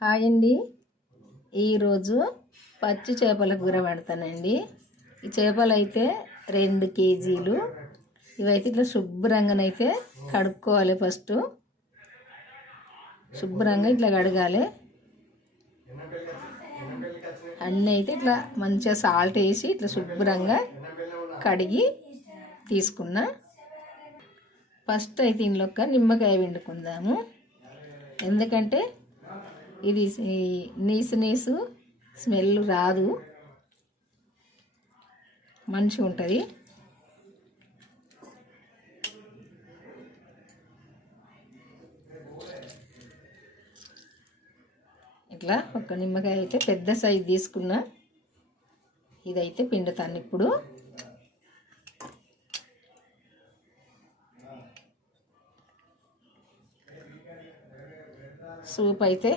Hi అండి. ఈరోజు పచ్చి చేపల కూర పెడతానండి. ఈ చేపలు అయితే 2 కేజీలు. ఇవైతే ఇట్లా శుభ్రంగానైతే కడుక్కోవాలి. ఫస్ట్ శుభ్రంగా ఇట్లా కడగాలి. అన్నీ అయితే ఇట్లా మంచిగా సాల్ట్ వేసి ఇట్లా శుభ్రంగా కడిగి తీసుకున్నా. ఫస్ట్ అయితే ఇందులో ఒక నిమ్మకాయ పిండుకుందాము. ఎందుకంటే ఇది నీసు స్మెల్ రాదు, మంచిగా ఉంటుంది. ఇట్లా ఒక నిమ్మకాయ అయితే పెద్ద సైజు తీసుకున్నా. ఇదైతే పిండుతాను ఇప్పుడు. సూప్ అయితే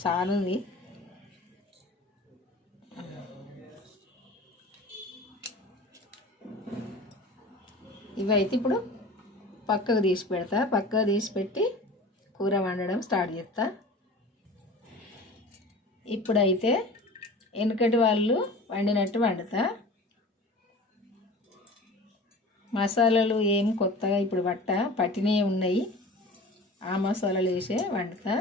చాలా ఉంది. ఇవైతే ఇప్పుడు పక్కకు తీసి పెడతా. పక్కకు తీసి పెట్టి కూర వండడం స్టార్ట్ చేస్తా. ఇప్పుడైతే వెనకటి వాళ్ళు వండినట్టు వండుతా. మసాలాలు ఏం కొత్తగా ఇప్పుడు పట్టినవి ఉన్నాయి. ఆ మసాలాలు వేసే వండుతా.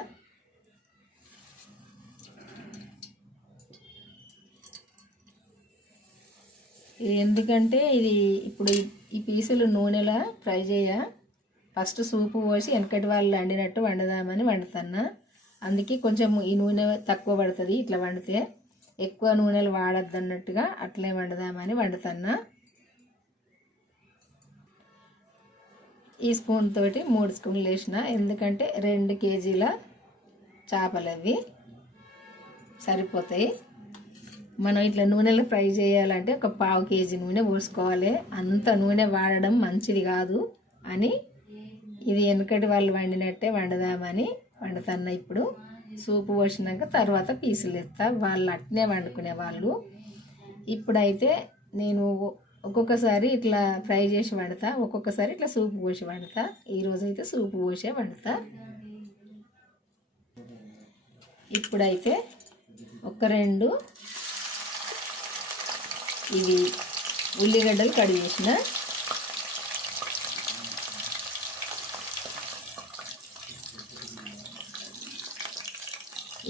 ఇది ఎందుకంటే ఇది ఇప్పుడు ఈ పీసులు నూనెలో ఫ్రై ఫస్ట్ సూపు పోసి వెనకటి వాళ్ళు వండినట్టు వండుదామని వండుతున్నా. అందుకే కొంచెం ఈ నూనె తక్కువ పడుతుంది. ఇట్లా వండితే ఎక్కువ నూనెలు వాడద్దు అన్నట్టుగా అట్లే వండుదామని వండుతున్నా. ఈ స్పూన్ తోటి 3 స్పూన్లు వేసిన. ఎందుకంటే 2 కేజీల చేపలు అవి సరిపోతాయి. మనం ఇట్లా నూనెలో ఫ్రై చేయాలంటే ఒక 1/2 కేజీ నూనె పోసుకోవాలి. అంత నూనె వాడడం మంచిది కాదు అని ఇది వెనకటి వాళ్ళు వండినట్టే వండుదామని వండుతున్నా. ఇప్పుడు సూపు పోసినాక తర్వాత పీసులు ఇస్తా. వాళ్ళు అట్నే వండుకునే వాళ్ళు. ఇప్పుడైతే నేను ఒక్కొక్కసారి ఇట్లా ఫ్రై చేసి వండుతా, ఒక్కొక్కసారి ఇట్లా సూపు పోసి వండుతా. ఈరోజు అయితే సూపు పోసే వండుతా. ఇప్పుడైతే ఒక 2 ఇవి ఉల్లిగడ్డలు కడిగి వేసిన.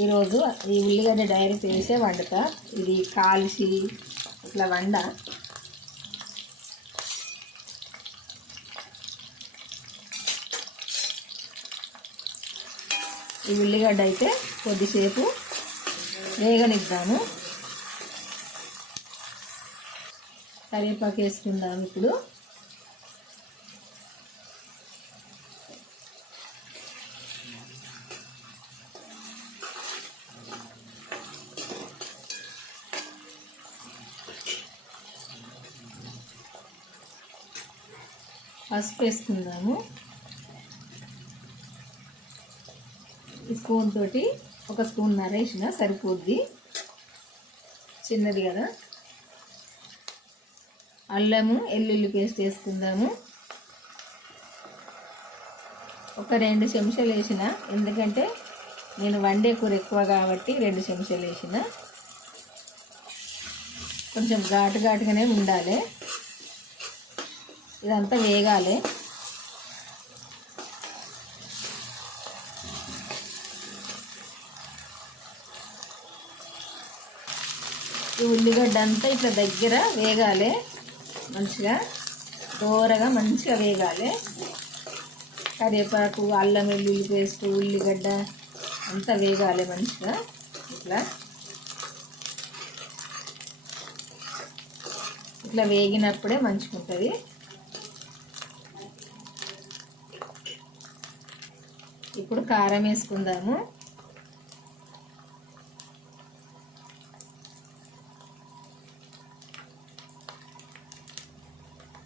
ఈరోజు ఈ ఉల్లిగడ్డ డైరెక్ట్ వేసే వండుతా. ఇది కాల్చి ఇట్లా వండ. ఈ ఉల్లిగడ్డ అయితే కొద్దిసేపు వేగనిద్దాము. కరివేపాకు వేసుకుందాము. ఇప్పుడు పసుపు వేసుకుందాము. ఈ స్పూన్ తోటి 1 స్పూన్నర వేసిన సరిపోద్ది, చిన్నది కదా. అల్లము వెల్లుల్లి పేస్ట్ వేసుకుందాము. ఒక 2 చెంచాలు వేసిన. ఎందుకంటే నేను వండే కూర ఎక్కువ కాబట్టి 2 చెంచాలు వేసిన. కొంచెం ఘాటుగానే ఉండాలి. ఇదంతా వేగాలి. ఈ ఉల్లిగడ్డ అంతా ఇట్లా దగ్గర వేగాలి. మంచిగా దోరగా మంచిగా వేగాలి. కరివేపాకు, అల్లం వెల్లుల్లి పేస్ట్, ఉల్లిగడ్డ అంతా వేగాలి మంచిగా. ఇట్లా వేగినప్పుడే మంచిగా ఉంటుంది. ఇప్పుడు కారం వేసుకుందాము.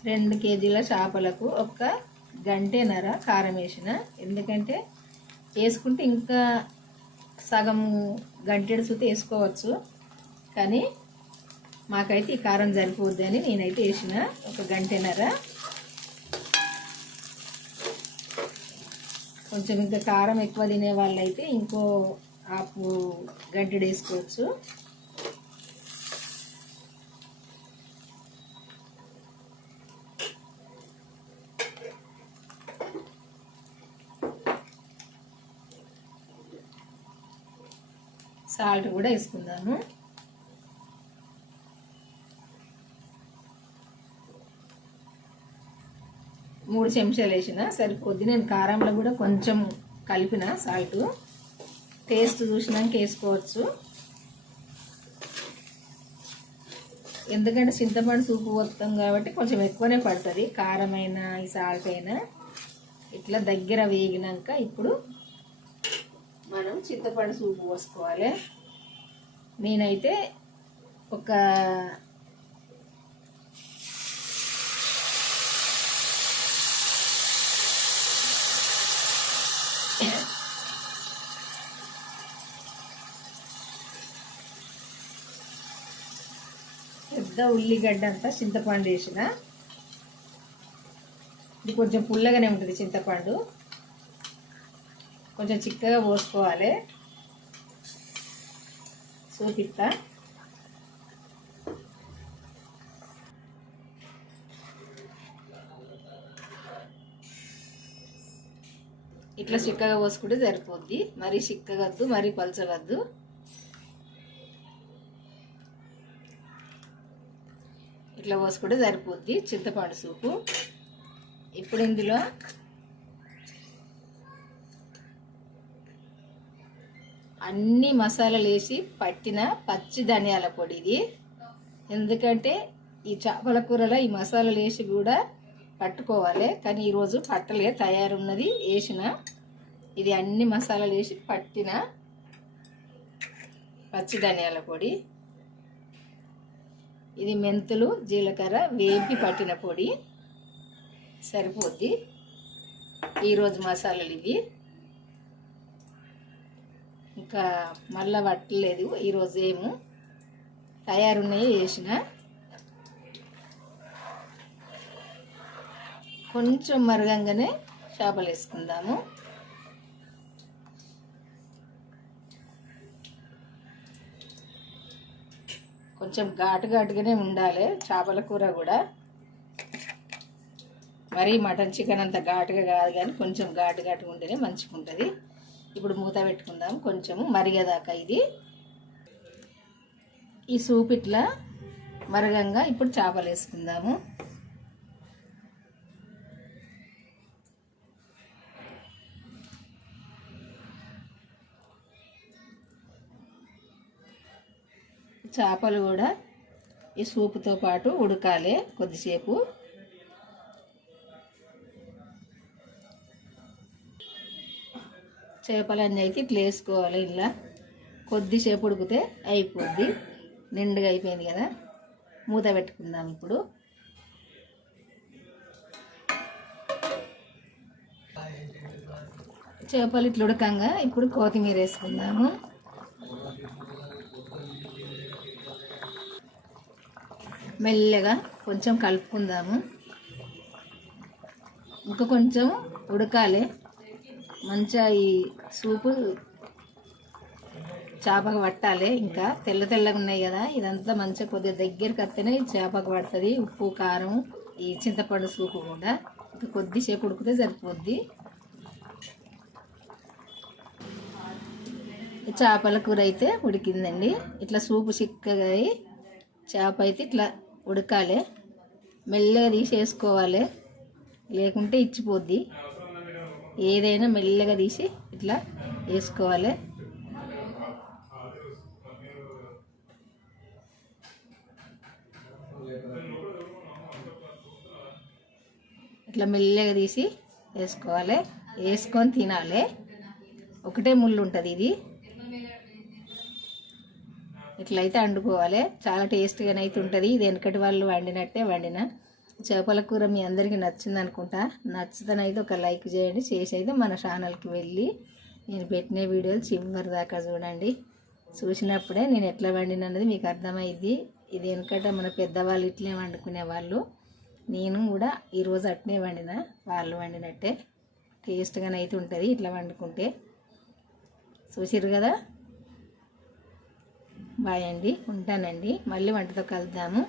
రెండు కేజీల చేపలకు 1 గంటన్నర కారం వేసిన. ఎందుకంటే వేసుకుంటే ఇంకా సగం గంటెడు సుత వేసుకోవచ్చు, కానీ మాకైతే ఈ కారం సరిపోద్ది అని నేనైతే వేసిన 1 గంటన్నర. కొంచెం ఇంకా కారం ఎక్కువ తినే వాళ్ళైతే ఇంకో ఆపు గడ్డి వేసుకోవచ్చు. సాల్ట్ కూడా వేసుకుందాము. మూడు చెంచాలు వేసిన సరిపోద్ది. నేను కారంలో కూడా కొంచెం కలిపిన సాల్ట్, టేస్ట్ చూసినాక వేసుకోవచ్చు. ఎందుకంటే చింతపండు సూపు పోస్తాం కాబట్టి కొంచెం ఎక్కువనే పడుతుంది, కారమైనా ఈ సాల్ట్ అయినా. ఇట్లా దగ్గర వేగినాక ఇప్పుడు మనం చింతపండు సూపు పోసుకోవాలి. నేనైతే ఒక పెద్ద ఉల్లిగడ్డ అంతా చింతపండు వేసిన. ఇది కొంచెం పుల్లగానే ఉంటుంది చింతపండు, కొంచెం చిక్కగా పోసుకోవాలి. చూపిస్తా. ఇట్లా చిక్కగా పోసుకుంటే సరిపోద్ది, మరీ చిక్కగద్దు మరీ పలచగద్దు. ఇట్లా పోసుకుంటే సరిపోద్ది చింతపండు సూపు. ఇప్పుడు ఇందులో అన్ని మసాలాలు వేసి పట్టిన పచ్చి ధనియాల పొడి ఇది. ఎందుకంటే ఈ చేపల కూరలో ఈ మసాలాలు వేసి కూడా పట్టుకోవాలి, కానీ ఈరోజు పట్టలే, తయారున్నది వేసిన. ఇది అన్ని మసాలాలు వేసి పట్టిన పచ్చి ధనియాల పొడి. ఇది మెంతులు జీలకర్ర వేపి పట్టిన పొడి. సరిపోద్ది ఈరోజు మసాలాలు ఇవి. ఇంకా మళ్ళా పట్టలేదు ఈరోజు, ఏమో తయారున్నాయి వేసిన. కొంచెం మరగంగానే చేపలు వేసుకుందాము. కొంచెం ఘాటుగానే ఉండాలి చేపల కూర కూడా. మరీ మటన్ చికెన్ అంత ఘాటుగా కాదు, కానీ కొంచెం ఘాటుగా ఉంటేనే మంచిగా ఉంటుంది. ఇప్పుడు మూత పెట్టుకుందాం కొంచెము మరిగేదాకా. ఇది ఈ సూప్ ఇట్లా మరగంగా ఇప్పుడు చేపలు వేసుకుందాము. చేపలు కూడా ఈ సూపుతో పాటు ఉడకాలి కొద్దిసేపు. చేపలన్నీ అయితే ఇట్లా వేసుకోవాలి. ఇలా కొద్దిసేపు ఉడికితే అయిపోద్ది. నిండుగా అయిపోయింది కదా, మూత పెట్టుకుందాం. ఇప్పుడు చేపలు ఇట్లా ఉడకంగా ఇప్పుడు కొత్తిమీర వేసుకుందాము. మెల్లగా కొంచెం కలుపుకుందాము. ఇంకా కొంచెం ఉడకాలి మంచిగా. ఈ సూపు చేపకు పట్టాలి. ఇంకా తెల్ల తెల్లగా ఉన్నాయి కదా, ఇదంతా మంచిగా కొద్దిగా దగ్గరికి వస్తేనే చేపకు పడుతుంది. ఉప్పు కారం ఈ చింతపండు సూపు కూడా. ఇంకా కొద్దిసేపు ఉడికితే సరిపోద్ది. చేపల కూర అయితే ఉడికిందండి. ఇట్లా సూపు చిక్కగా అయి చేప అయితే ఇట్లా ఉడకాలి. మెల్లగా తీసేసుకోవాలి, లేకుంటే ఇచ్చిపోద్ది. ఏదైనా మెల్లగా తీసి ఇట్లా వేసుకోవాలి. ఇట్లా మెల్లగా తీసి వేసుకోవాలి. వేసుకొని తినాలి. ఒకటే ముళ్ళు ఉంటుంది ఇది. ఇట్లయితే వండుకోవాలి. చాలా టేస్ట్గానే అయితే ఉంటుంది. ఇది వెనకటి వాళ్ళు వండినట్టే వండిన చేపల కూర. మీ అందరికీ నచ్చింది అనుకుంటా. నచ్చితేనైతే ఒక లైక్ చేయండి. చేసి అయితే మన ఛానల్కి వెళ్ళి నేను పెట్టిన వీడియోలు చివరి దాకా చూడండి. చూసినప్పుడే నేను ఎట్లా వండిన అన్నది మీకు అర్థమైంది. ఇది వెనకట మన పెద్దవాళ్ళు ఇట్లే వండుకునే వాళ్ళు. నేను కూడా ఈరోజు అట్నే వండిన, వాళ్ళు వండినట్టే. టేస్ట్గానే అయితే ఉంటుంది ఇట్లా వండుకుంటే. చూసిర్రు కదా. బాయ్ అండి, ఉంటానండి. మళ్ళీ వంటతో కలుద్దాము.